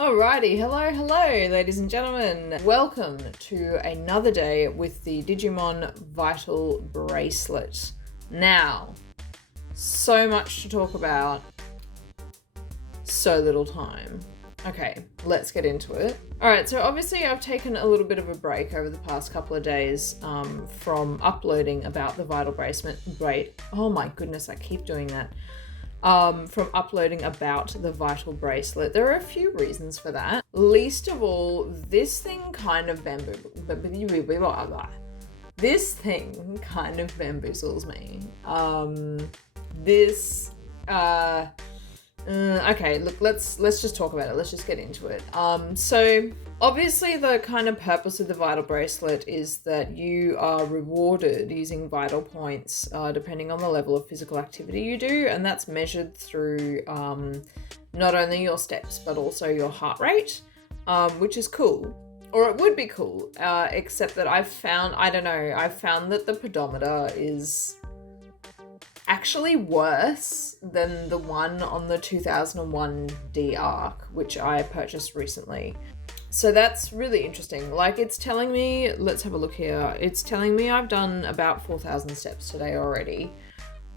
Alrighty, hello, ladies and gentlemen. Welcome to another day with the Digimon Vital Bracelet. Now, so much to talk about, so little time. Okay, let's get into it. Alright, so obviously I've taken a little bit of a break over the past couple of days from uploading about the Vital Bracelet. Oh my goodness, I keep doing that. From uploading about the Vital Bracelet. There are a few reasons for that. Least of all, this thing kind of bamboozles me. Okay, look, let's just talk about it. Let's just get into it. So obviously the kind of purpose of the Vital Bracelet is that you are rewarded using vital points depending on the level of physical activity you do, and that's measured through not only your steps but also your heart rate, which is cool. Or it would be cool, except that I've found that the pedometer is actually worse than the one on the 2001 D Arc, which I purchased recently. So that's really interesting. Like, it's telling me, let's have a look here. It's telling me I've done about 4,000 steps today already.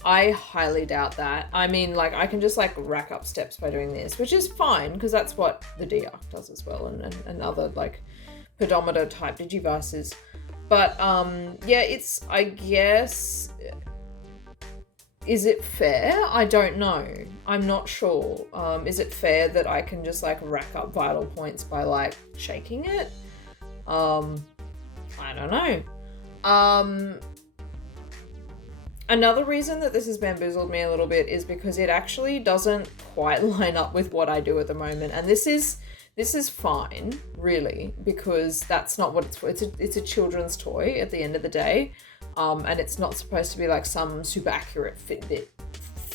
I highly doubt that. I mean, like, I can just like rack up steps by doing this, which is fine because that's what the D Arc does as well, and other like pedometer type digivices. But yeah, it's, I guess, is it fair? I don't know. I'm not sure. Is it fair that I can just like rack up vital points by like shaking it? I don't know. Another reason that this has bamboozled me a little bit is because it actually doesn't quite line up with what I do at the moment. And this is fine, really, because that's not what it's for. It's a children's toy at the end of the day. And it's not supposed to be like some super accurate Fitbit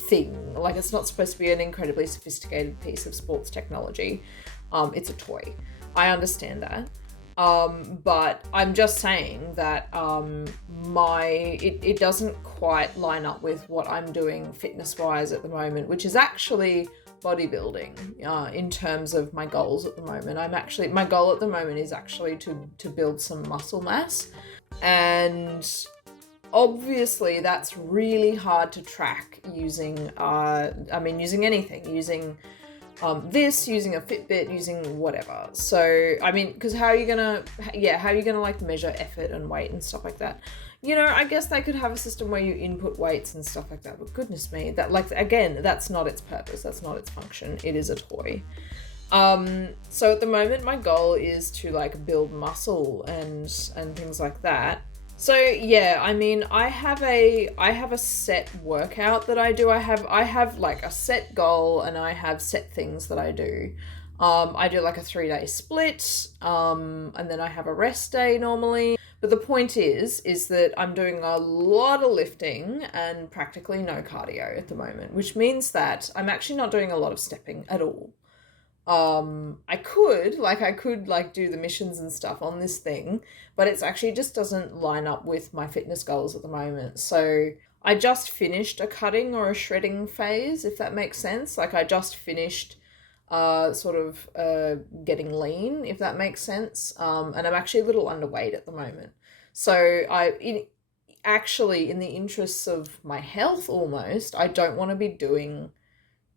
thing. Like, it's not supposed to be an incredibly sophisticated piece of sports technology. It's a toy. I understand that. But I'm just saying that it doesn't quite line up with what I'm doing fitness-wise at the moment, which is actually bodybuilding in terms of my goals at the moment. My goal at the moment is actually to build some muscle mass. And obviously that's really hard to track using anything, using using a Fitbit, using whatever. So, I mean, because how are you gonna like measure effort and weight and stuff like that? You know, I guess they could have a system where you input weights and stuff like that, but goodness me, that, like, again, that's not its purpose, that's not its function. It is a toy. So at the moment my goal is to like build muscle and things like that. So yeah, I mean, I have a set workout that I do. I have like a set goal, and I have set things that I do. I do like a 3-day split, and then I have a rest day normally. But the point is that I'm doing a lot of lifting and practically no cardio at the moment, which means that I'm actually not doing a lot of stepping at all. I could do the missions and stuff on this thing, but it's actually just doesn't line up with my fitness goals at the moment. So I just finished a cutting or a shredding phase, if that makes sense. Like, I just finished getting lean, if that makes sense. And I'm actually a little underweight at the moment. So in the interests of my health almost, I don't want to be doing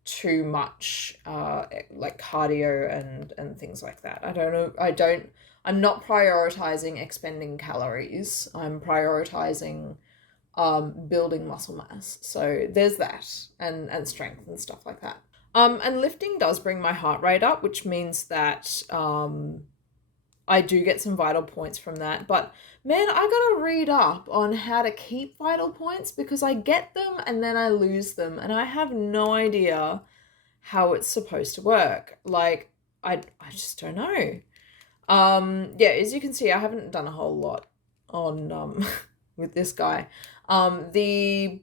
too much like cardio and things like that. I'm not prioritizing expending calories. I'm prioritizing building muscle mass. So there's that, and strength and stuff like that. And lifting does bring my heart rate up, which means that I do get some vital points from that. But man, I gotta read up on how to keep vital points, because I get them and then I lose them, and I have no idea how it's supposed to work. Like, I just don't know. Yeah, as you can see, I haven't done a whole lot on with this guy. The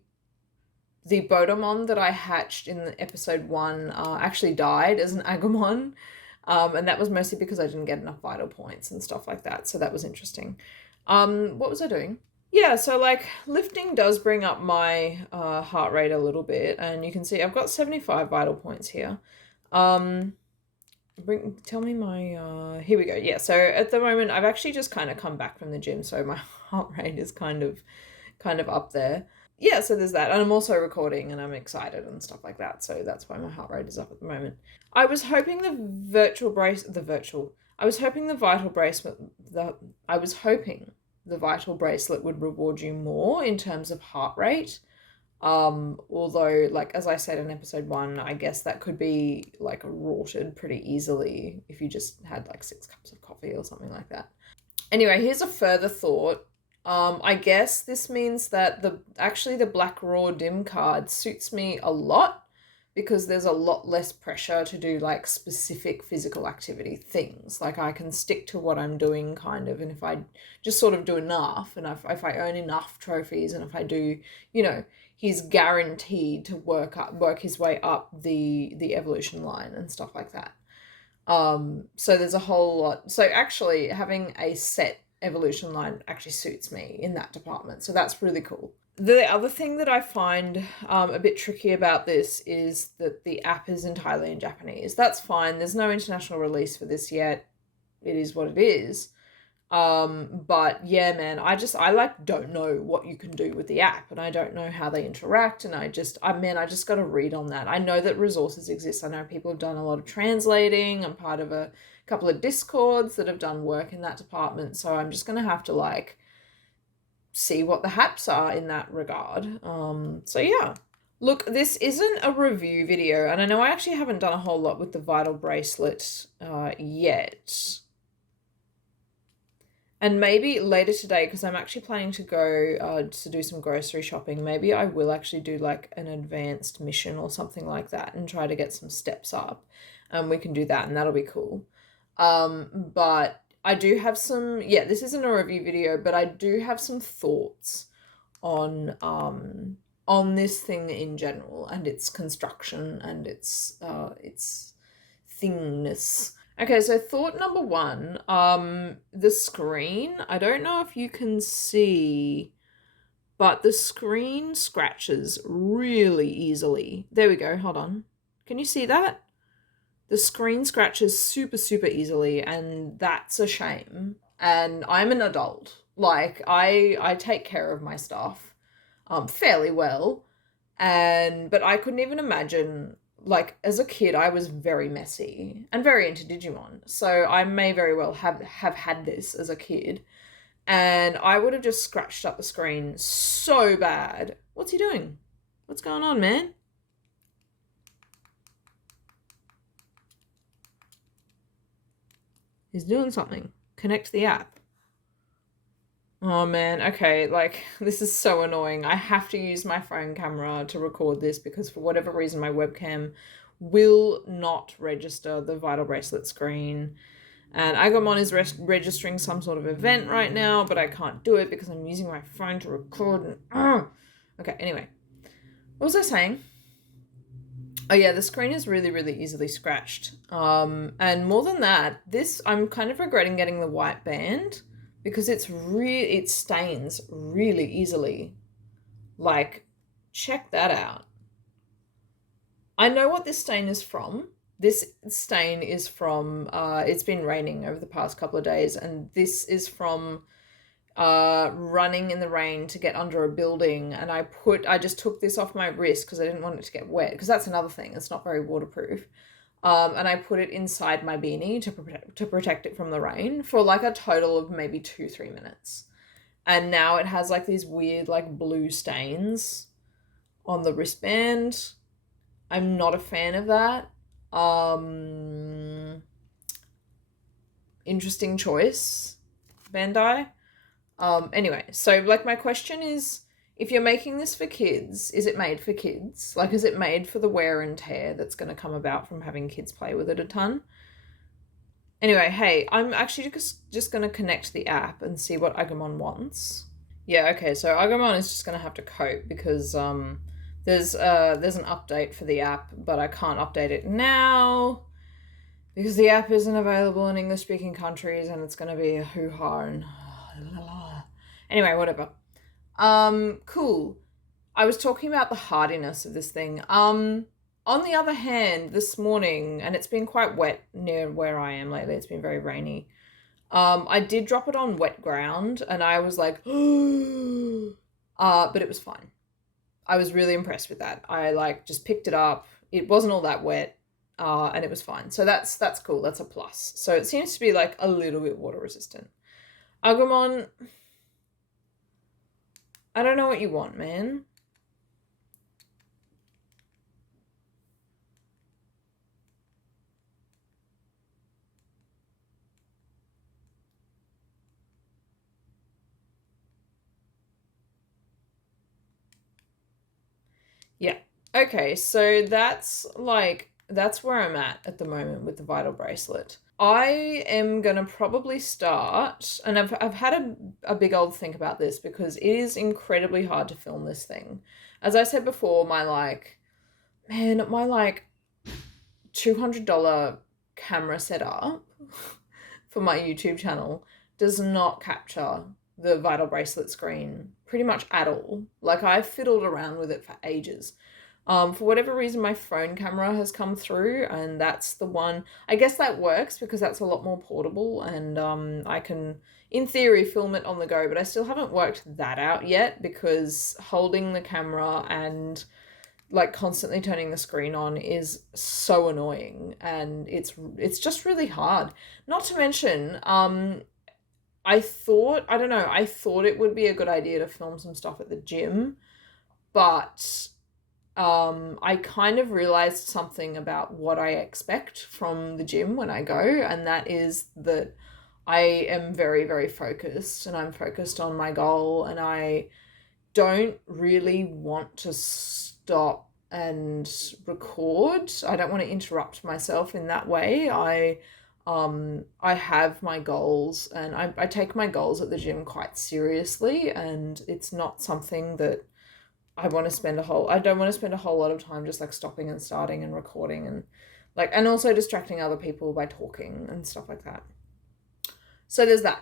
Bodamon that I hatched in episode 1 actually died as an Agumon. And that was mostly because I didn't get enough vital points and stuff like that. So that was interesting. What was I doing? Yeah, so like lifting does bring up my heart rate a little bit. And you can see I've got 75 vital points here. tell me my, here we go. Yeah, so at the moment, I've actually just kind of come back from the gym, so my heart rate is kind of up there. Yeah, so there's that. And I'm also recording and I'm excited and stuff like that. So that's why my heart rate is up at the moment. I was hoping I was hoping the vital bracelet, I was hoping the vital bracelet would reward you more in terms of heart rate. Although, like, as I said in episode 1, I guess that could be like rorted pretty easily if you just had like 6 cups of coffee or something like that. Anyway, here's a further thought. I guess this means that the Black Raw Dim card suits me a lot because there's a lot less pressure to do like specific physical activity things. Like I can stick to what I'm doing kind of, and if I just sort of do enough, and if I earn enough trophies, and if I do, he's guaranteed to work his way up the evolution line and stuff like that. So there's a whole lot. So actually having a set evolution line actually suits me in that department. So that's really cool. The other thing that I find a bit tricky about this is that the app is entirely in Japanese. That's fine. There's no international release for this yet. It is what it is. But yeah, man, I like don't know what you can do with the app, and I don't know how they interact, and I just got to read on that. I know that resources exist. I know people have done a lot of translating. I'm part of a couple of Discords that have done work in that department, so I'm just going to have to like see what the haps are in that regard. So yeah. Look, this isn't a review video, and I know I actually haven't done a whole lot with the Vital Bracelet yet. And maybe later today, because I'm actually planning to go to do some grocery shopping, maybe I will actually do like an advanced mission or something like that and try to get some steps up. We can do that and that'll be cool. But I do have some, this isn't a review video, but I do have some thoughts on this thing in general and its construction and its thingness. Okay, so thought number 1, the screen. I don't know if you can see, but the screen scratches really easily. There we go, hold on. Can you see that? The screen scratches super, super easily, and that's a shame. And I'm an adult. Like, I take care of my stuff fairly well, but I couldn't even imagine. Like, as a kid, I was very messy and very into Digimon. So I may very well have had this as a kid. And I would have just scratched up the screen so bad. What's he doing? What's going on, man? He's doing something. Connect the app. Oh man, okay, like, this is so annoying. I have to use my phone camera to record this because for whatever reason my webcam will not register the Vital Bracelet screen. And Agumon is registering some sort of event right now, but I can't do it because I'm using my phone to record. Okay, anyway. What was I saying? Oh yeah, the screen is really, really easily scratched. And more than that, I'm kind of regretting getting the white band because it stains really easily. Like, check that out. I know what this stain is from. This stain is from, it's been raining over the past couple of days, and this is from running in the rain to get under a building, and I just took this off my wrist because I didn't want it to get wet, because that's another thing, it's not very waterproof. And I put it inside my beanie to protect it from the rain for like a total of maybe 2-3 minutes. And now it has like these weird like blue stains on the wristband. I'm not a fan of that. Interesting choice, Bandai. Anyway, so like my question is, if you're making this for kids, is it made for kids? Like, is it made for the wear and tear that's going to come about from having kids play with it a ton? Anyway, hey, I'm actually just going to connect the app and see what Agumon wants. Yeah, okay, so Agumon is just going to have to cope because there's an update for the app, but I can't update it now because the app isn't available in English-speaking countries, and it's going to be a hoo-ha and anyway, whatever. Cool. I was talking about the hardiness of this thing. On the other hand, this morning, and it's been quite wet near where I am lately, it's been very rainy. I did drop it on wet ground and I was like, but it was fine. I was really impressed with that. I like just picked it up. It wasn't all that wet, and it was fine. So that's cool. That's a plus. So it seems to be like a little bit water resistant. Agumon, I don't know what you want, man. Yeah. Okay, so that's where I'm at the moment with the Vital Bracelet. I am gonna probably start, and I've had a big old think about this because it is incredibly hard to film this thing. As I said before, my $200 camera setup for my YouTube channel does not capture the Vital Bracelet screen pretty much at all. Like, I fiddled around with it for ages. For whatever reason, my phone camera has come through, and that's the one. I guess that works because that's a lot more portable, and I can, in theory, film it on the go, but I still haven't worked that out yet because holding the camera and like constantly turning the screen on is so annoying, and it's just really hard. Not to mention, I thought it would be a good idea to film some stuff at the gym, but I kind of realized something about what I expect from the gym when I go, and that is that I am very, very focused, and I'm focused on my goal, and I don't really want to stop and record. I don't want to interrupt myself in that way. I have my goals, and I take my goals at the gym quite seriously, and it's not something that I don't want to spend a whole lot of time just like stopping and starting and recording and and also distracting other people by talking and stuff like that. So there's that.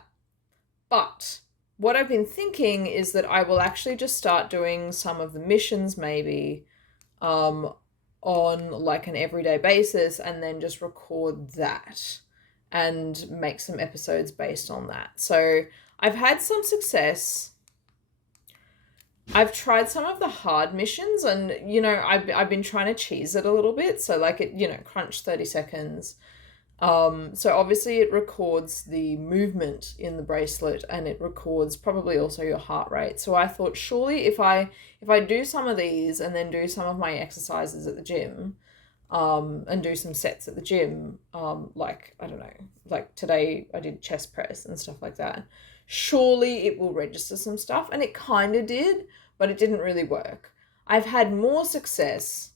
But what I've been thinking is that I will actually just start doing some of the missions maybe on like an everyday basis, and then just record that and make some episodes based on that. So I've had some success. I've tried some of the hard missions, and I've been trying to cheese it a little bit, so like it crunch 30 seconds. So obviously it records the movement in the bracelet, and it records probably also your heart rate. So I thought, surely if I do some of these and then do some of my exercises at the gym, and do some sets at the gym, like, I don't know, like today I did chest press and stuff like that, surely it will register some stuff. And it kind of did, but it didn't really work. I've had more success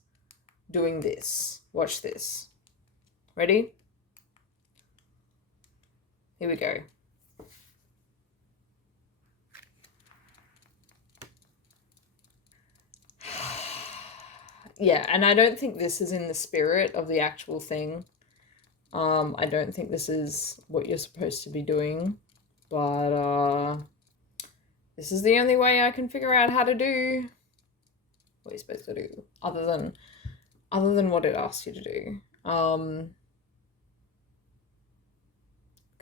doing this. Watch this. Ready? Here we go. Yeah, and I don't think this is in the spirit of the actual thing. I don't think this is what you're supposed to be doing, but this is the only way I can figure out how to do what you're supposed to do, other than what it asks you to do. Come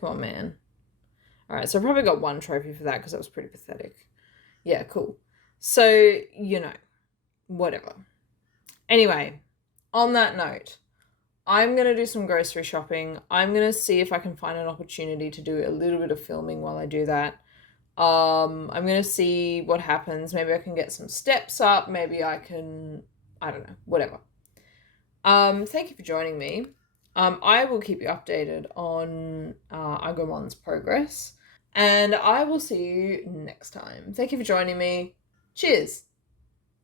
on, man. All right, so I probably got one trophy for that because that was pretty pathetic. Yeah, cool. So, whatever. Anyway, on that note, I'm going to do some grocery shopping. I'm going to see if I can find an opportunity to do a little bit of filming while I do that. I'm going to see what happens. Maybe I can get some steps up. Maybe I can, I don't know, whatever. Thank you for joining me. I will keep you updated on Agomon's progress, and I will see you next time. Thank you for joining me. Cheers.